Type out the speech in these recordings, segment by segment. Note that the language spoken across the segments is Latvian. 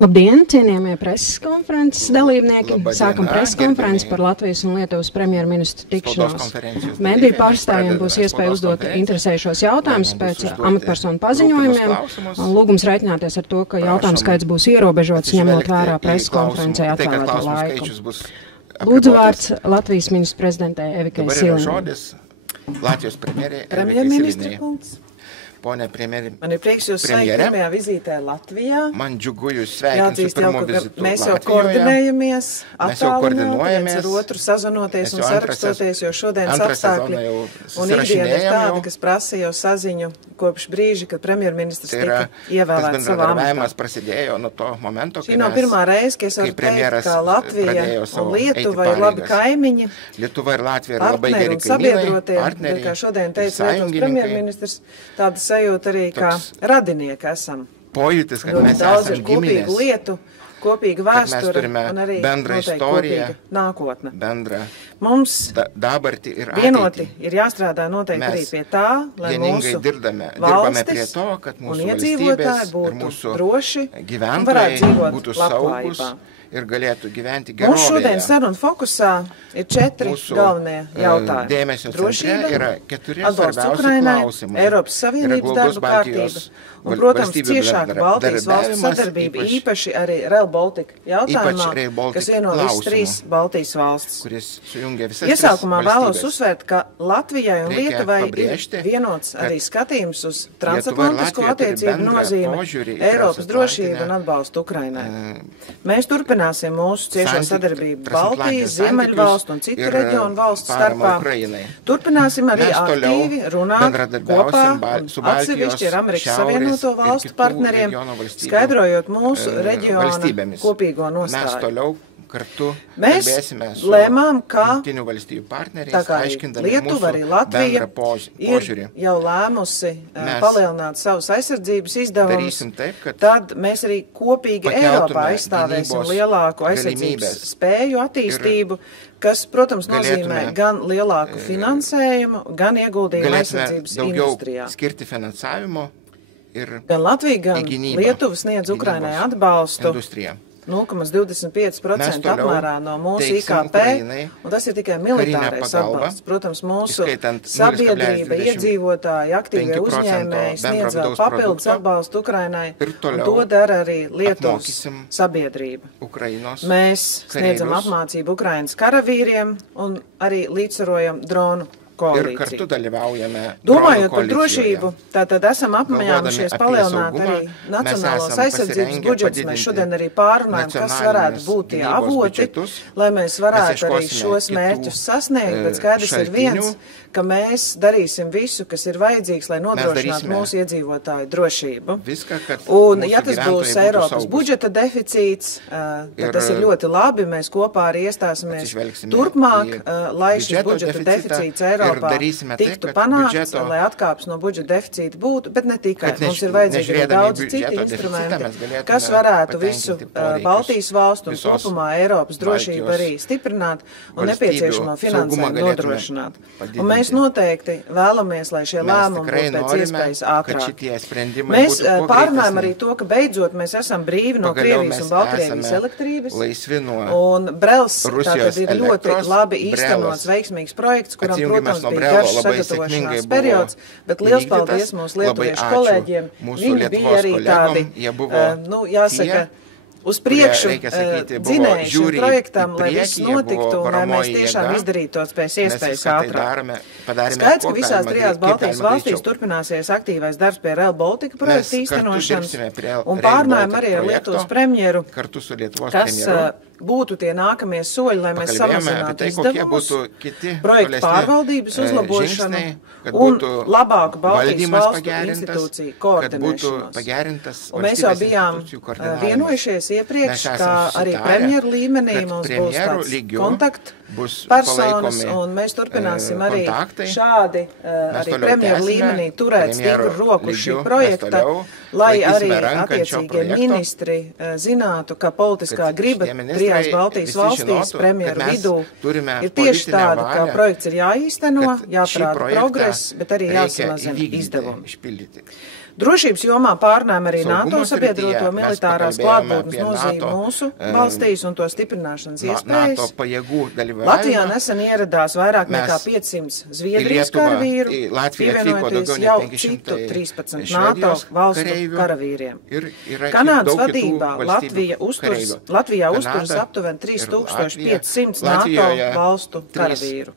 Labdien, cienījamie preses konferences dalībnieki! Sākam preses konferenci par Latvijas un Lietuvas premjerministru tikšanos. Mediju pārstāvjiem būs iespēja uzdot interesējušos jautājumus pēc amatpersonu paziņojumiem. Lūgums reiķināties ar to, ka jautājumu skaits būs ierobežots, ņemot vērā preses konferencē atvēlēto laiku. Lūdzu vārds Latvijas ministru prezidentē Evikai Silinai. Latvijas premjerministra punkts. Man ir prieks jūs sveikt pirmajā vizītē Latvijā. Man džiugu jūs sveikt su pirmo vizitu Latvijoje. Mēs jau koordinējamies, attālināties ar otru sazanoties un sarakstoties, jo šodienas apstākļi un ikdiena ir tāda, kas prasa jau saziņu kopš brīža, kad premjerministrs tika ievēlēts savā amatā. Šī nav pirmā reize, ka es varu teikt, ka Latvija un Lietuva ir labi kaimiņi, partneri un sabiedrotie, bet kā šodien teica Lietuvas premjerministrs, tādas sajūta arī, kā radinieki esam. Ļoti daudz ir kopīgu lietu, kopīga vēsture un arī noteikti kopīga nākotne. Mums vienoti ir jāstrādā noteikti arī pie tā, lai mūsu valstis un iedzīvotāji būtu droši un varētu dzīvot labklājībā. Mums šodien sarunu fokusā ir 4 galvenie jautājumi. Drošība, atbalsts Ukrainai, Eiropas Savienības darba kārtība un, protams, ciešāka Baltijas valstu sadarbība, īpaši arī Rail Baltica jautājumā, kas vieno visas 3 Baltijas valstis. Iesākumā vēlos uzsvērt, ka Latvijai un Lietuvai ir vienots arī skatījums uz transatlantisko attiecību nozīmi, Eiropas drošību un atbalstu Ukrainai. Mēs turpināsim mūsu ciešo sadarbību Baltijas, Ziemeļvalstu un citu reģionu valstu starpā. Turpināsim arī aktīvi runāt kopā un atsevišķi ar Amerikas Savienoto valstu partneriem, skaidrojot mūsu reģiona kopīgo nostāju. Mēs lēmām, ka tā kā Lietuva, arī Latvija ir jau lēmusi palielināt savus aizsardzības izdevumus, tad mēs arī kopīgi Eiropā aizstāvēsim lielāku aizsardzības spēju attīstību, kas, protams, nozīmē gan lielāku finansējumu, gan ieguldījumu aizsardzības industrijā. Gan Latvija, gan Lietuva sniedz Ukrainai atbalstu 0,25% apmērā no mūsu IKP, un tas ir tikai militārais atbalsts. Protams, mūsu sabiedrība, iedzīvotāji, aktīvie uzņēmēji sniedz vēl papildus atbalstu Ukrainai, un to dara arī Lietuvas sabiedrība. Mēs sniedzam apmācību Ukrainas karavīriem un arī līdzsvarojam dronu koalīciju. Domājot par drošību, tātad esam apņēmušies palielināt arī nacionālos aizsardzības budžets. Mēs šodien arī pārunājam, kas varētu būt tie avoti, lai mēs varētu arī šos mērķus sasniegt, bet skaidrs ir viens, ka mēs darīsim visu, kas ir vajadzīgs, lai nodrošinātu mūsu iedzīvotāju drošību. Un, ja tas būs Eiropas budžeta deficīts, tad tas ir ļoti labi. Mēs kopā arī iestāsimies turpmāk, lai šis budžeta deficīts Eiropā tiktu panākts, lai atkāpes no budžeta deficīta būtu, bet ne tikai. Mums ir vajadzīgi arī daudz citi instrumenti, kas varētu visu Baltijas valstu un kopumā Eiropas drošību arī stiprināt un nepieciešamo finansējumu nodrošināt. Un mēs noteikti vēlamies, lai šie lēmumi būtu pēc iespējas ātrāk. Mēs pārunājam arī to, ka beidzot mēs esam brīvi no Krievijas un Baltkrievijas elektrības, un Brels tātad ir ļoti labi īstenots veiksmīgs projekts, kuram, protams, bija garš sagatavošanās periods, bet liels paldies mūsu lietuviešu kolēģiem. Viņi bija arī tādi, jāsaka, uz priekšu dzinējuši šim projektam, lai viss notiktu un lai mēs tiešām izdarītu to pēc iespējas ātrāk. Skaidrs, ka visās 3 Baltijas valstīs turpināsies aktīvais darbs pie Rail Baltica projekta īstenošanas un pārunājam arī ar Lietuvas premjeru, kas būtu tie nākamie soļi, lai mēs samazinātu izdevumus, projektu pārvaldības uzlabošanu un labāku Baltijas valstu institūciju koordinēšanos. Un mēs jau bijām vienojušies iepriekš, ka arī premjeru līmenī mums būs tāds kontaktpersonas, un mēs turpināsim arī šādi arī premjeru līmenī turēt stipru roku šī projekta, lai arī attiecīgie ministri zinātu, ka politiskā griba 3 Baltijas valstīs premjeru vidū ir tieši tāda, ka projekts ir jāīsteno, jāparāda progress, bet arī jāsamazina izdevumi. Drošības jomā pārnēm arī NATO sabiedroto militārās klātbūtnes nozīme mūsu valstīs un to stiprināšanas iespējas. Latvijā nesen ieradās vairāk nekā 500 Zviedrijas karavīru, pievienoties jau citu 13 NATO valstu karavīriem. Kanādas vadībā Latvijā uzturas aptuveni 3500 NATO valstu karavīru.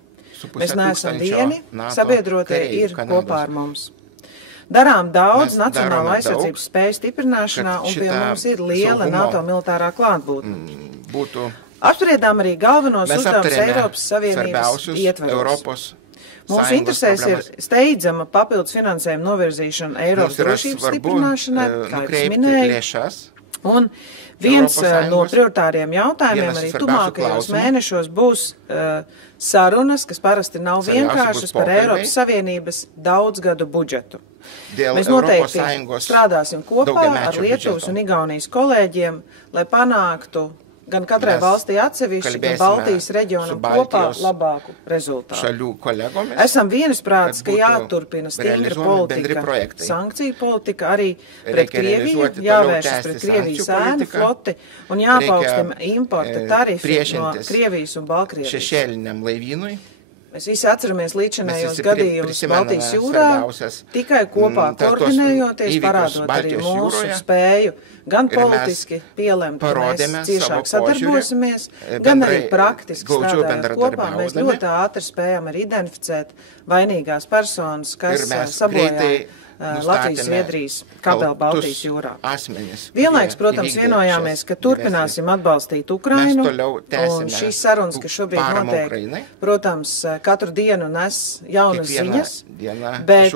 Mēs neesam vieni, sabiedrotie ir kopā ar mums. Darām daudz nacionāla aizsardzības spēju stiprināšanā un pie mums ir liela NATO militārā klātbūtne. Apspriedām arī galvenos uzdevumus Eiropas Savienības ietvaros. Mūsu interesēs ir steidzama papildus finansējuma novirzīšana Eiropas drošības stiprināšanai, kā jūs minēju. Un viens no prioritāriem jautājumiem arī turpmākajos mēnešos būs sarunas, kas parasti nav vienkāršas par Eiropas Savienības daudzgadu budžetu. Mēs noteikti strādāsim kopā ar Lietuvas un Igaunijas kolēģiem, lai panāktu gan katrai valstī atsevišķi, gan Baltijas reģionam kopā labāku rezultātu. Esam vienisprātis, ka jāturpina stingra politika, sankciju politika arī pret Krieviju, jāvēršas pret Krievijas ēnu floti un jāpaukstina importa tarifi no Krievijas un Baltkrievijas. Mēs visi atceramies līdzinējos gadījumus Baltijas jūrā, tikai kopā koordinējoties, parādot arī mūsu spēju gan politiski pielemt, ka mēs ciešāk sadarbosimies, gan arī praktiski strādājot kopā. Mēs ļoti ātri spējam arī identificēt vainīgās personas, kas sabojā Latvijas-Zviedrijas kabeli Baltijas jūrā. Vienlaiks, protams, vienojāmies, ka turpināsim atbalstīt Ukrainu, un šīs sarunas, kas šobrīd notiek, protams, katru dienu nes jaunas ziņas, bet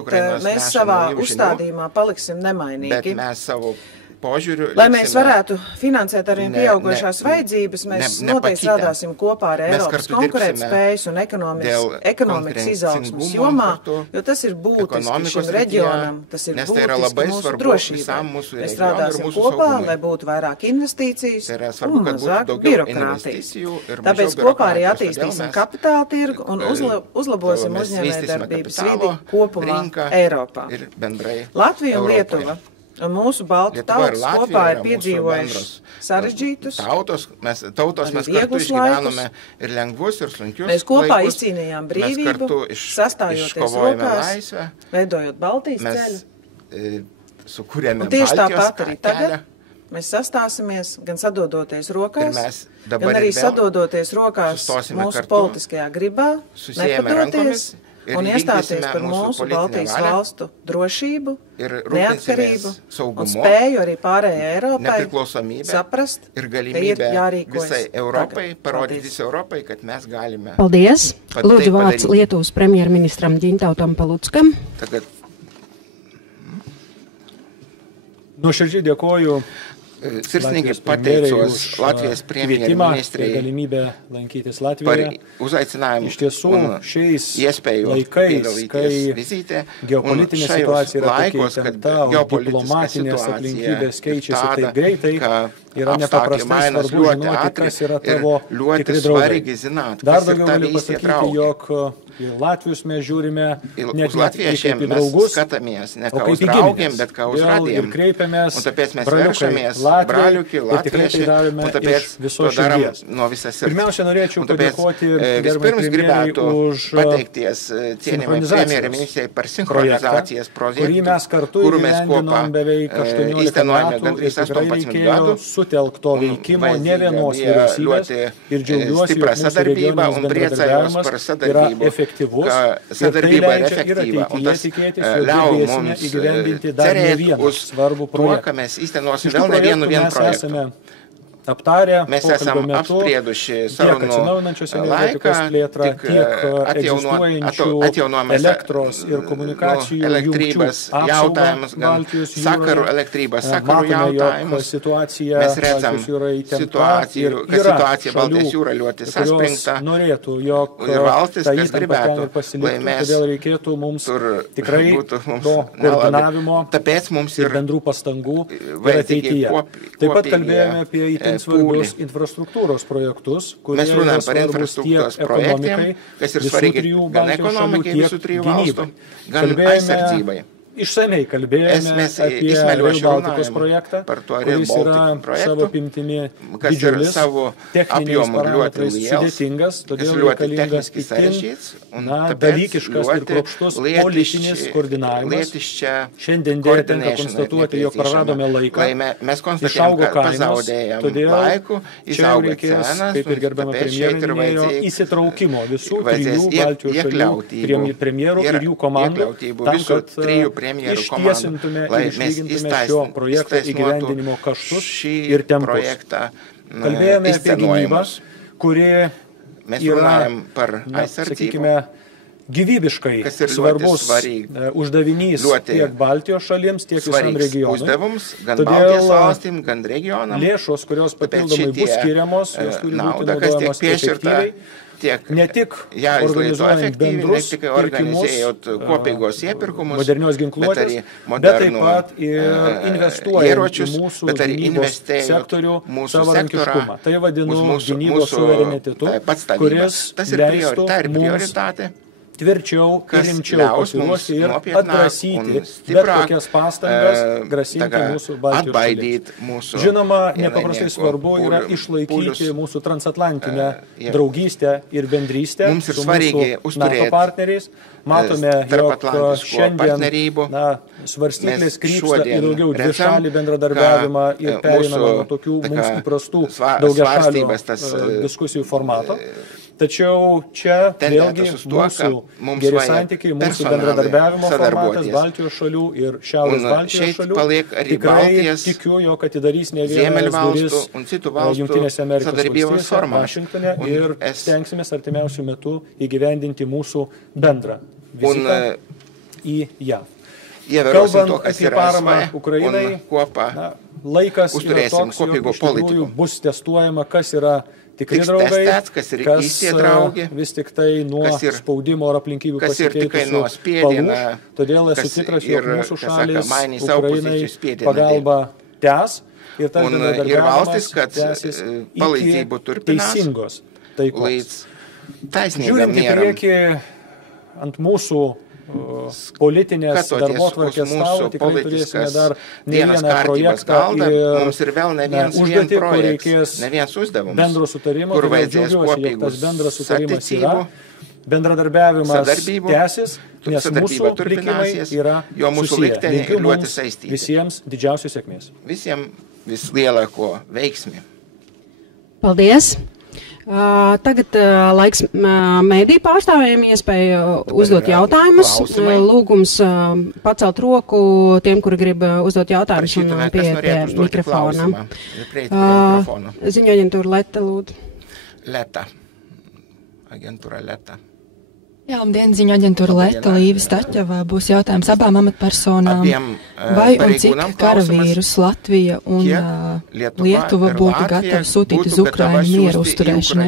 mēs savā uzstādījumā paliksim nemainīgi. Lai mēs varētu finansēt arvien pieaugošās vajadzības, mēs noteikti strādāsim kopā ar Eiropas konkurētspējas un ekonomikas izaugsmas jomā, jo tas ir būtiski šim reģionam, tas ir būtiski mūsu drošībai. Mēs strādāsim kopā, lai būtu vairāk investīcijas un mazāk birokrātijas. Tāpēc kopā arī attīstīsim kapitāla tirgu un uzlabosim uzņēmējdarbības vidi kopumā Eiropā. Latvija un Lietuva un mūsu baltu tautas kopā ir piedzīvojuši sarežģītus, vieglus laikus. Mēs kopā izcīnījām brīvību, sastājoties rokās, veidojot Baltijas ceļu. Un tieši tāpat arī tagad mēs sastāsimies gan sadodoties rokās, gan arī sadodoties rokās mūsu politiskajā gribā, nepadoties un iestāties par mūsu Baltijas valstu drošību, neatkarību un spēju arī pārējai Eiropai saprast, ka ir jārīkojas tagad. Paldies! Lūdzu vārds Lietuvas premjerministram Ģintautam Paluckam. Nuoširdžiai dėkoju Sirsnīgi pateicos Latvijas premjerministrei par uzaicinājumu un iespēju piedalīties vizītē. Un šajos laikos, kad geopolitiskā situācija ir tāda, ka apstākļi mainās ļoti ātri, ir ļoti svarīgi zināt, kas ir tavi īstie draugi. Latvius mēs žiūrime uz latviešiem mēs skatāmies ne kā uz draugiem, bet kā uz radiem. Un tāpēc mēs vēršamies brāļuki, latvieši, un tāpēc to daram no visas sirds. Pirmiausia, norėčiau padėkoti vispirms gribētu pateikties cienījamai premjerministrei par sinhronizācijas projektu, kuru mēs kopā īstenojame gandrīz 18 gadu. Sutelkto veikimo ne vienos vyriausybės ir džiaugiuosi, jog mūsų regioninis bendradarbiavimas yra efektyvus ir tai leidžia ir ateityje tikėtis, jog galėsime įgyvendinti dar ne vieną svarbų projektą. Iš tų projektų mes esame aptarę pokalbio metu tiek atsinaujinančios energetikos plėtrą, tiek egzistuojančių elektros ir komunikacijų jungčių apsaugą Baltijos jūroje. Matome, jog situacija Baltijos jūroje įtempta ir yra šalių, kurios norėtų, jog ta įtampa ten ir pasiliktų, todėl reikėtų mums tikrai to koordinavimo ir bendrų pastangų ir ateityje. Taip pat kalbėjome apie įtampa svarbius infrastruktūros projektus, kurie yra svarbus tiek ekonomikai, visų trijų Baltijos šalių, tiek gynybai. Kalbėjome Išsamei kalbėjome apie Rail Baltikos projektą, kuris yra savo apimtimi didžiulis, techniniais parametrais sudėtingas, todėl reikalingas itin dalykiškas ir kruopštus politinis koordinavimas. Šiandien dėja tenka konstatuoti, jog praradome laiką, išaugo kainos, todėl čia jau reikės, kaip ir gerbiama premjerė minėjo, įsitraukimo visų trijų Baltijos šalių premjerų ir jų komandų, tam, kad ištiesintume ir išlygintume šio projekto įgyvendinimo kaštus ir tempus. Kalbėjome apie gynybą, kuri yra, sakykime, gyvybiškai svarbus uždavinys tiek Baltijos šalims, tiek visam regionui. Todėl lėšos, kurios papildomai bus skiriamos, jos turi būti naudojamos efektyviai. Ne tik organizuojant bendrus pirkimus, modernios ginkluotės, bet taip pat ir investuojant į mūsų gynybos sektorių savarankiškumą. Tai vadinu gynybos suverenitetu, kuris leistų mums tvirčiau ir rimčiau pasiruošti ir atgrasyti bet kokias pastangas grasinti mūsų Baltijos šalims. Žinoma, nepaprastai svarbu yra išlaikyti mūsų transatlantinę draugystę ir bendrystę su mūsų NATO partneriais. Matome, jog šiandien svarstyklės krypsta į daugiau dvišalį bendradarbiavimą ir pereinama nuo tokių mums įprastų daugiašalių diskusijų formato. Tačiau čia vėlgi mūsų geri santykiai, mūsų bendradarbiavimo formatas Baltijos šalių ir Šiaurės Baltijos šalių tikrai tikiu, jog atidarys ne vienas duris Jungtinėse Amerikos valstijose, Vašingtone ir stengsimės artimiausių metų įgyvendinti mūsų bendrą vizitą į JAV. Kalbant apie paramą Ukrainai, laikas yra toks, jog iš tikrųjų bus testuojama, kas yra tikri draugai, kas vis tik tai nuo spaudimo ar aplinkybių pasikeitusių palūš. Todėl esu tikras, jog mūsų šalis Ukrainai pagalba tęs ir tas bendradarbiavimas tęsis iki teisingos taikos. Žiūrint į priekį ant mūsų politinės darbotvarkės stalo, tikrai turėsime dar ne vieną projektą ir užduotį, kur reikės bendro sutarimo, todėl džiaugiuosi, jog tas bendras sutarimas yra, bendradarbiavimas tęsis, nes mūsų likimai yra susiję. Linkiu mums visiems didžiausios sėkmės. Visiems vislielāko veiksmi. Paldies! Tagad laiks mēdīju pārstāvējiem iespēju uzdot jautājumus. Lūgums pacelt roku tiem, kuri grib uzdot jautājumus un pieiet pie mikrofona. Ziņu aģentūra Leta, lūdzu. Leta. Aģentūra Leta. Jā, labdien, ziņu aģentūra Leta, Līva Staķeva. Būs jautājums abām amatpersonām. Vai un cik karavīrus Latvija un Lietuva būtu gatavi sūtīt uz Ukrainu mieru uzturēšanai?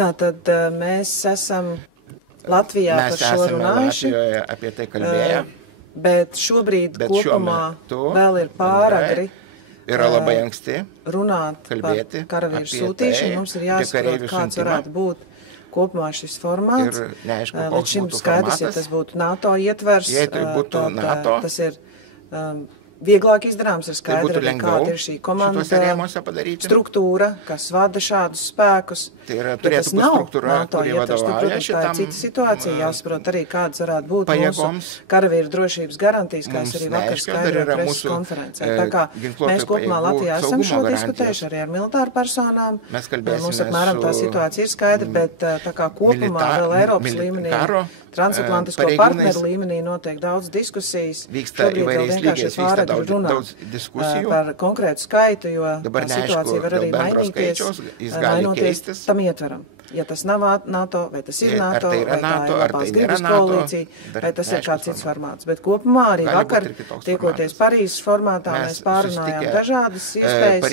Tātad mēs esam Latvijā par šo runājuši, bet šobrīd kopumā vēl ir pāragri runāt par karavīru sūtīšanu. Mums ir jāsaprot, kāds varētu būt kopumā šis formāts. Līdz šim skaidrs, ja tas būtu NATO ietvers, tad tas ir vieglāk izdarāms, ir skaidri, kāda ir šī komanda struktūra, kas vada šādus spēkus. Ja tas nav NATO ietvers, tad, protams, tā ir cita situācija. Jāsaprot arī, kādas varētu būt mūsu karavīru drošības garantijas, kāds arī vakar skaidroja preses konferencē. Tā kā mēs kopumā Latvijā esam šo diskutējuši arī ar militāru personām. Mums apmēram tā situācija ir skaidra, bet tā kā kopumā vēl Eiropas līmenī, transatlantisko partneru līmenī notiek daudz diskusijas. Šobrīd vēl vienkārši pāragri runāt par konkrētu skaitu, jo situācija var arī mainīties, mainoties tam ietveram. Ja tas nav NATO, vai tas ir NATO, vai tā ir labās gribas koalīcija, vai tas ir kāds cits formāts. Bet kopumā arī vakar, tiekoties Parīzes formātā, mēs pārunājām dažādas iespējas.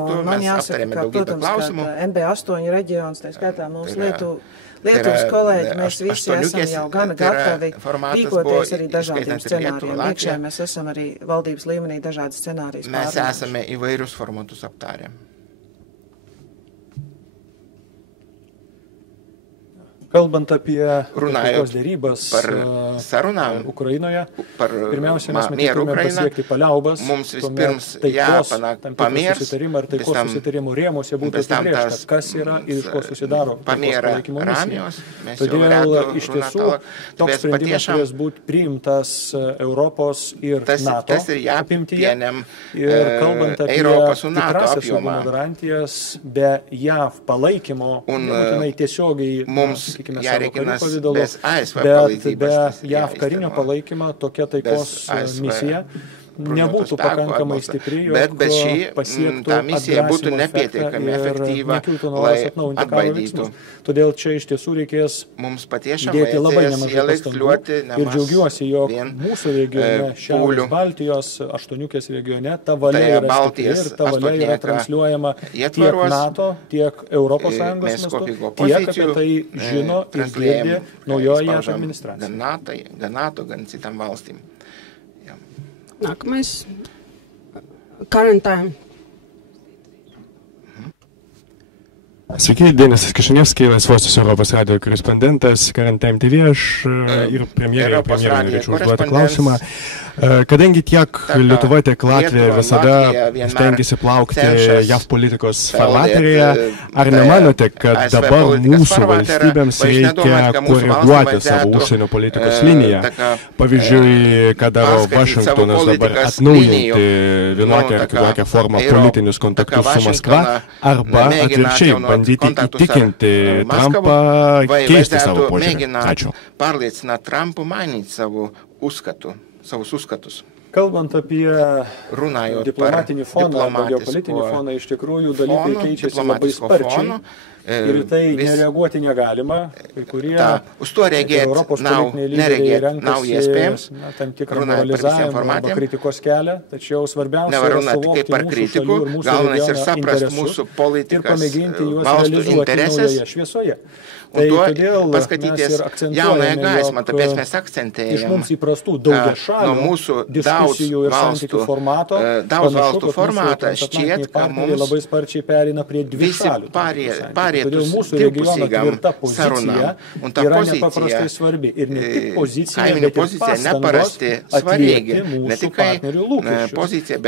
Un man jāsaka, ka, protams, ka NB8 reģions, tā skaitā mūsu Lietuvas kolēģi, mēs visi esam jau gana gatavi rīkoties arī dažādiem scenārijiem. Iekšē mēs esam arī valdības līmenī dažādi scenārijas pārunājuši. Mēs esame įvairius formatus aptarę. Kalbant apie taikos dėrybas Ukrainoje, pirmiausia, mes matytume pasiekti paliaubas, tuomet taikos, tam tikrų susitarimą ir taikos susitarimų rėmuose būtų apibrėžta, kas yra ir iš ko susidaro taikos palaikymo misija. Todėl iš tiesų toks sprendimas turės būti priimtas Europos ir NATO apimtyje. Ir kalbant apie tikrasias saugumo garantijas, be JAV palaikymo, nebūtinai tiesiogiai, sakykime, savo karių pavydalu, bet be JAV karinio palaikymo tokia taikos misija nebūtų pakankamai stipri, jog pasiektų atgrasimo efektą ir nekiltų noras atnaujinti karo veiksmus. Todėl čia iš tiesų reikės įdėti labai nemažai pastangų ir džiaugiuosi, jog mūsų regione, Šiaurės Baltijos, Aštuoniukės regione, ta valia yra stipri ir ta valia yra transliuojama tiek NATO, tiek Europos Sąjungos mastu, tiek apie tai žino ir girdi naujoji JAV administracija. Nākamais. Current time. Sveiki, Denisas Kišinevskis, Laisvosios Europos radijo korespondentas, Current Time TV, aš ir premjerė norėčiau užduoti klausimą. Kadangi tiek Lietuva, tiek Latvija visada stengiasi plaukti JAV politikos farvateryje, ar nemanote, kad dabar mūsų valstybėms reikia koreguoti savo užsienio politikos liniją? Pavyzdžiui, kad daro Vašingtonas dabar atnaujinti vienokią ar kitokią formą politinius kontaktus su Maskva, arba atvirkščiai bandyti įtikinti Trumpą keisti savo požiūrį. Ačiū. Savus užskatus. Kalbant apie diplomatinį foną arba geopolitinį foną, iš tikrųjų dalykai keičiasi labai sparčiai ir tai nereaguoti negalima. Kai kurie Europos politiniai lyderiai renkasi tam tikrą moralizavimą arba kritikos kelią, tačiau svarbiausia yra suvokti mūsų šalių ir mūsų regiono interesus ir pamėginti juos realizuoti naujoje šviesoje. Tai todėl mes ir akcentuojame, jog iš mums įprastų daugiašalių diskusijų ir santykių formato panašu, kad mūsų transatlantinį partneriai labai sparčiai perina prie dvišalių. Todėl mūsų regiono tvirta pozicija yra nepaprastai svarbi. Ir ne tik pozicija, bet ir pastangos atliepti mūsų partnerių lūkesčius.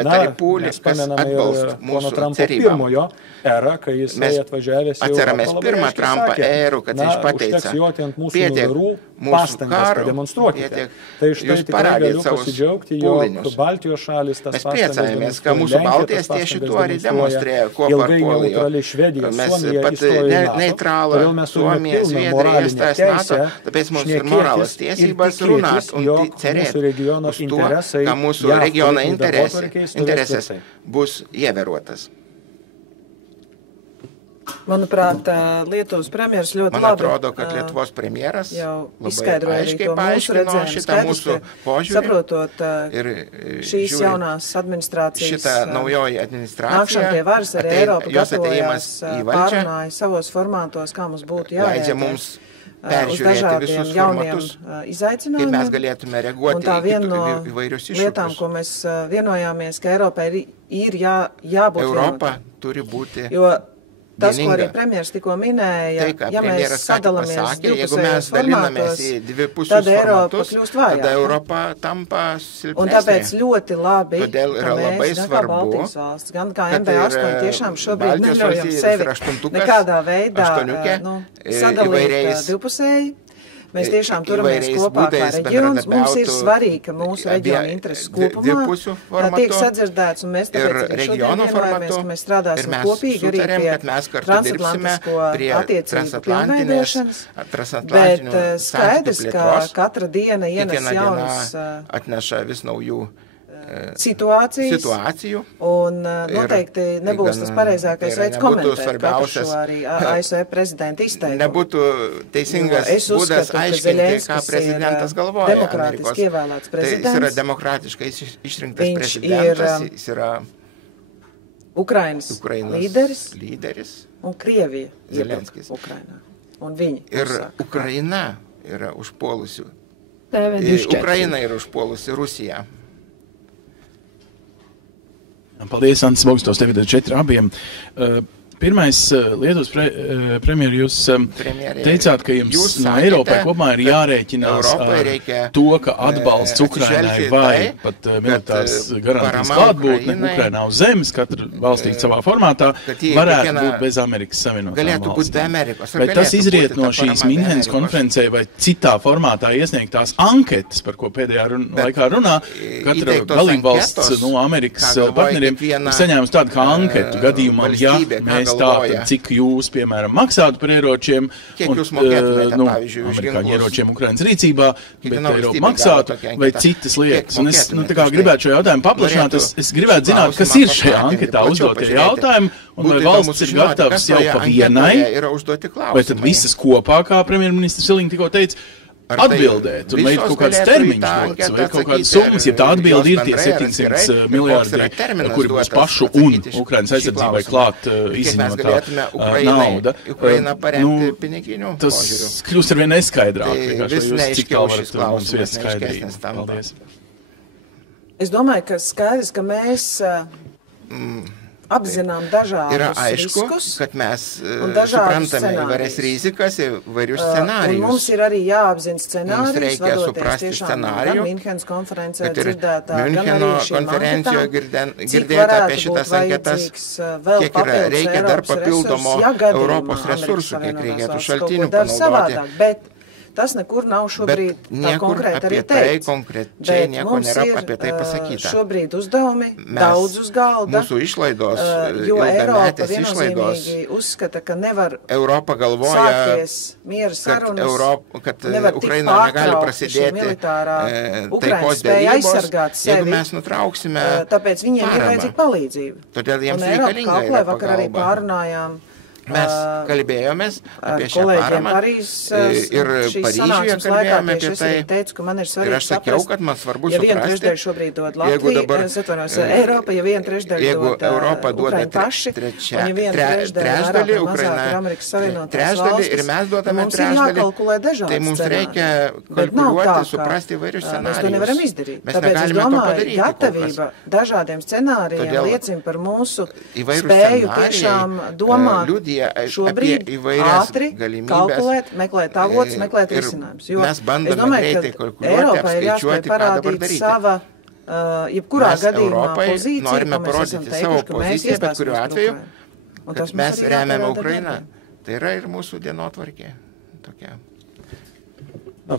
Mes pamename ir pono Trumpo pirmojo erą, kai jisai atvažiavęs į Europą labai aiškiai sakė, užteks joti ant mūsų nugarų pastangas pademonstruokite. Tai štai tikrai galiu pasidžiaugti, jog Baltijos šalis tas pastangas demonstruoja, Lenkija tas pastangas demonstruoja, ilgai neutrali Švedija, Suomija įstojo į NATO. Todėl mes turime pilną moralinę teisę šnekėtis ir tikėtis, jog mūsų regiono interesai JAV darbotvarkėje stovės tvirtai. Manuprāt, Lietuvas premjeras ļoti labi atrodo, kad Lietuvos premjeras labai aiškiai paaiškino šitą mūsu požiūrį, saprotot šīs jaunās administrācijas nākšana pie varas, arī Eiropa gatavojās pārunāja savos formātos, kā mums būtu jārēģē uz dažādiem jauniem izaicinājumiem. Un tā viena no lietām, ko mēs vienojāmies, ka Eiropai ir jābūt vienotai. Jo tas, ko arī premjeras tikko minēja, ja mēs sadalāmies divpusējos formātos, tad Eiropa kļūst vājāka. Un tāpēc ļoti labi, ka mēs, gan kā Baltijas valsts, gan kā MV8, tiešām šobrīd neļaujam sevi nekādā veidā sadalīt divpusēji. Mēs tiešām turamies kopā kā reģions. Mums ir svarīgi, ka mūsu reģiona intereses kopumā tiek sadzirdēts, un mēs tāpēc arī šodien vienojamies, ka mēs strādāsim kopīgi arī pie transatlantisko attiecību pilnveidošanas, bet skaidrs, ka katra diena ienes jaunas situāciju, un noteikti nebūs tas pareizākais veids komentēt katru šo arī ASV prezidenta izteikumu. Nebūtu teisingas būdas aiškinti, kā prezidentas galvoja. Demokrātiski ievēlēts prezidents. Jis yra demokratiškai išrinktas prezidentas. Jis yra Ukrainas līderis un Krievija Zelenskis Ukrainā. Un viņi ir Ukraina yra užpuolusi. Ukraina yra užpuolusi Rusiją. Paldies, Ants Bogstovs, TV4 abiem. Pirmais, Lietuvas premjeri, jūs teicāt, ka jums no Eiropai kopumā ir jārēķinās ar to, ka atbalsts Ukrainai vai pat militārs garantijas klātbūtne Ukrainā uz zemes, katra valstī savā formātā, varētu būt bez Amerikas Savienotām valstīm. Vai tas izriet no šīs Minhenes konferencē vai citā formātā iesniegtās anketas, par ko pēdējā laikā runā, katra dalībvalsts no Amerikas partneriem ir saņēmusi tādu kā anketu gadījumā, ja mēs tātad, cik jūs, piemēram, maksātu par ieročiem, un, amerikāņu ieročiem Ukrainas rīcībā, bet Eiropa maksātu, vai citas lietas. Un es, tā kā gribētu šo jautājumu paplašināt, es gribētu zināt, kas ir šajā anketā uzdotie jautājumi, un vai valsts ir gatavs jau pa vienai, vai tad visas kopā, kā premjerministrs Siliņš tikko teica, atbildēt, un vai ir kaut kāds termiņš dots, vai ir kaut kādas summas, ja tā atbildi ir tie 700 miljārdi, kuri būs pašu un Ukrainas aizsardzībai klāt izņemotā nauda. Tas kļūst arvien neskaidrāk, vienkārši, vai jūs cik tālu varat mums viest skaidrību. Paldies. Es domāju, ka skaidrs, ka mēs apzinām dažādus riskus un dažādus scenārijus. Un mums ir arī jāapzina scenārijus, vadoties tiešām gan Minhenes konferencē dzirdētā, gan arī šīm anketām, cik varētu būt vajadzīgs vēl papildus Eiropas resursus, ja gadījumā Amerikas Savienotās valsts kaut ko dara savādāk, bet tas nekur nav šobrīd tā konkrēti arī teikts. Bet mums ir šobrīd uzdevumi daudz uz galda, jo Eiropa viennozīmīgi uzskata, ka nevar sākties miera sarunas, nevar tik pārtraukti šī militārā Ukraina spēja aizsargāt sevi, tāpēc viņiem ir vajadzīga palīdzība. Un Eiropa kalpē vakar arī pārunājām Mēs kalbējāmies apie šią paramą ir Paryžiuje kalbėjome apie tai. Ir aš sakiau, kad man svarbu suprasti, jeigu dabar jeigu Europa duoda trečdalį, Ukraina trečdalį ir mes duodame trečdalį, tai mums reikia kalkuliuoti, suprasti įvairius scenarijus. Mes negalime to padaryti. Gatavība dažādiem scenārijiem liecina par mūsu spēju tiešām domāt šobrīd ātri kalkulēt, meklēt avotus, meklēt risinājumus. Jo es domāju, ka Eiropai ir jāspēj parādīt sava, jebkurā gadījumā pozīcija, ko mēs esam teikuši, ka mēs iestāsim Ukrainu. Kad mēs rēmēm Ukrainą, tai yra ir mūsų dienotvarkė tokia.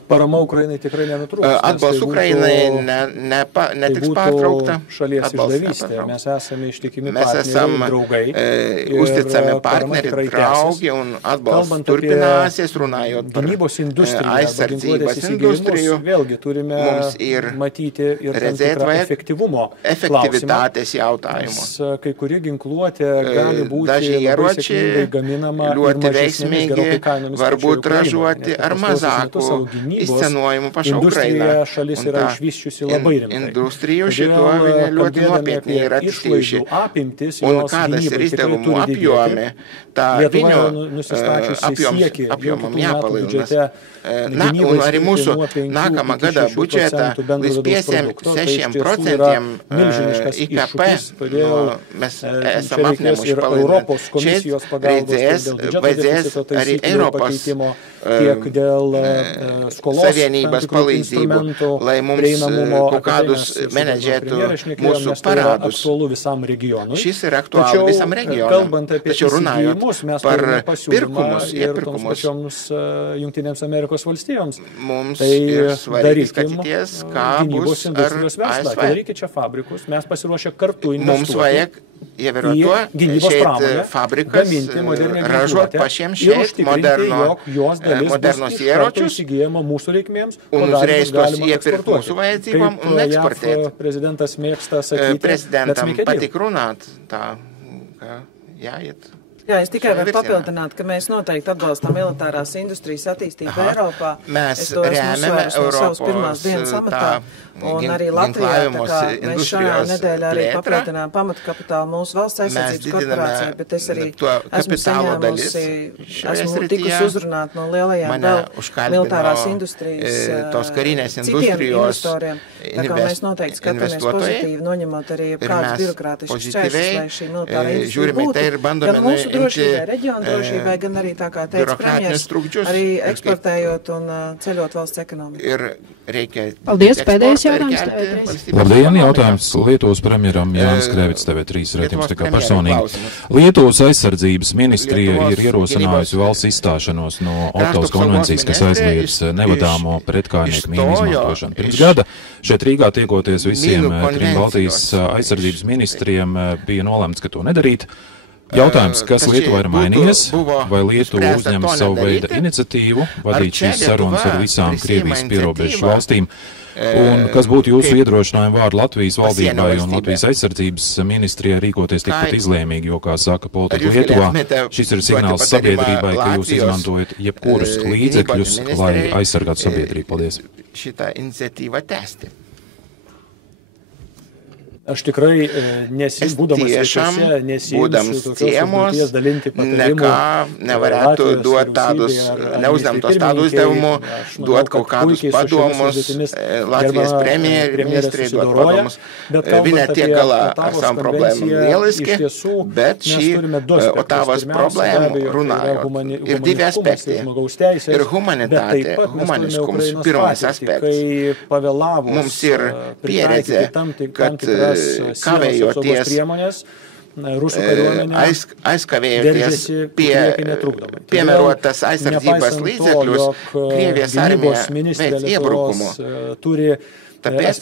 Parama Ukrainai tikrai nenutrūks. Atbalsts Ukrainai netiks pārtraukta. Šalies išdavystė. Mes esame ištikimi partneriai, draugai. Uzticami partneriai, draugi un atbalsts turpināsies, runājot par aizsardzības industriju. Vėlgi turime matyti ir tam tikrą efektivitātes jautājumu. Kai kuri ginkluotė gali būti labai sėkmingai gaminama ir mažesnėmis gerokai kainomis. Varbūt ražuoti ar mazāku izcenojumu paša Ukraina. Šalis yra išvysčiusi labai rimtai. Industrijų šituo ļoti nopietni yra atskleiši. Un kādas ir izdevumų apjomi, tā viņu apjomam jāpalielinās. Un arī mūsu nākamā gada budžeta līdz 5-6% IKP mēs esam apņēmuši palielināt. Šeit vajadzēs arī Eiropas Savienības palīdzību, lai mums kaut kādus menedžētu mūsu parādus. Šis ir aktuāli visam reģionam. Taču runājot par iepirkumus, mums ir svarīgi skatīties, kā būs ar ASV. Mums vajag ievērot to, šeit fabrikas ražot pašiem šeit modernos ieročus un uzreiz tos iepirkt mūsu vajadzībām un eksportēt. Prezidentam patīk runāt tā, ka jāiet. Jā, es tikai varu papildināt, ka mēs noteikti atbalstām militārās industrijas attīstību Eiropā. Mēs rēmēm Eiropas pirmās dienas amatā. Un arī Latvijā, tā kā mēs šajā nedēļā arī papildinām pamatkapitālu mūsu valsts aizsardzības korporācijai, bet es arī esmu saņēmusi, esmu tikus uzrunāt no lielajām vēl militārās industrijas citiem investoriem. Tā kā mēs noteikti skatāmies pozitīvi, noņemot arī kādas birokrātiskas ceļus, lai šī militārā industrija būtu gan mūsu drošībai, reģionu drošībai, gan arī tā kā teica premjers, arī eksportējot un ceļot valsts ekonomiku. Paldies, pēdējais jautājums. Labdien, jautājums Lietuvas premjeram Jānis Krēvits, TV3 redījums tā kā personīgi. Lietuvas aizsardzības ministrija ir ierosinājusi valsts izstāšanos no Otavas konvencijas, kas aizliedz nevadāmo pretkājnieku mīnu izmantošanu. Pirms gada šeit Rīgā tiekoties visiem trim Baltijas aizsardzības ministriem bija nolemts, ka to nedarīt. Jautājums, kas Lietuvā ir mainījies, vai Lietuva uzņem savu veidu iniciatīvu, vadīt šīs sarunas ar visām Krievijas pierobežu valstīm, un kas būtu jūsu iedrošinājumi vārdu Latvijas valdībai un Latvijas aizsardzības ministrijai rīkoties tikpat izlēmīgi, jo, kā saka politika Lietuvā, šis ir signāls sabiedrībai, ka jūs izmantojat jebkurus līdzekļus, lai aizsargātu sabiedrību. Paldies. Aš tikrai būdamas ciemos, nekā nevarētu dot tādus, neuzņemtos tādu uzdevumu, dot kaut kādus padomus, Latvijas premjerministrija dot padomus. Viņa tiek galā ar savām problēmām lieliski, bet šī Otavas problēma runājot. Ir divi aspekti. Ir humanitāte, humaniskums, pirmais aspekts. Mums ir pieredze, kad kavējoties, aizkavējoties piemērotas aizsardzības līdzekļus, Krievijas armija veic iebrukumu. Tāpēc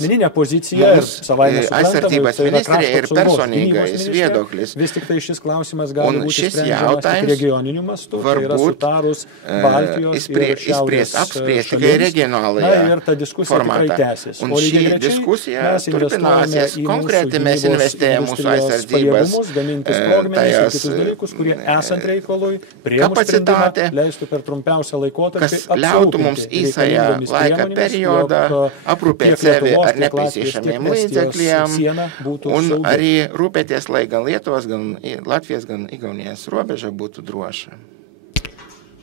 aizsardzības ministrija ir personīgais viedoklis. Un šis jautājums varbūt apspriest tikai regionālajā formātā. Un šī diskusija turpināsies. Konkrēti mēs investējam mūsu aizsardzības tajās kapacitāte, kas ļautu mums īsajā laika periodā aprūpēt sevi ar nepieciešamiem līdzekļiem un arī rūpēties, lai gan Lietuvas, gan Latvijas, gan Igaunijas robeža būtu droša.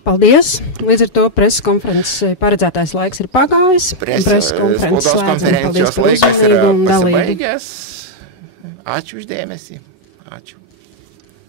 Paldies! Līdz ar to preses konferences paredzētais laiks ir pagājis. Preses konferences laiks ir pasibaigies. Ačiū už dėmesį. Ačiū.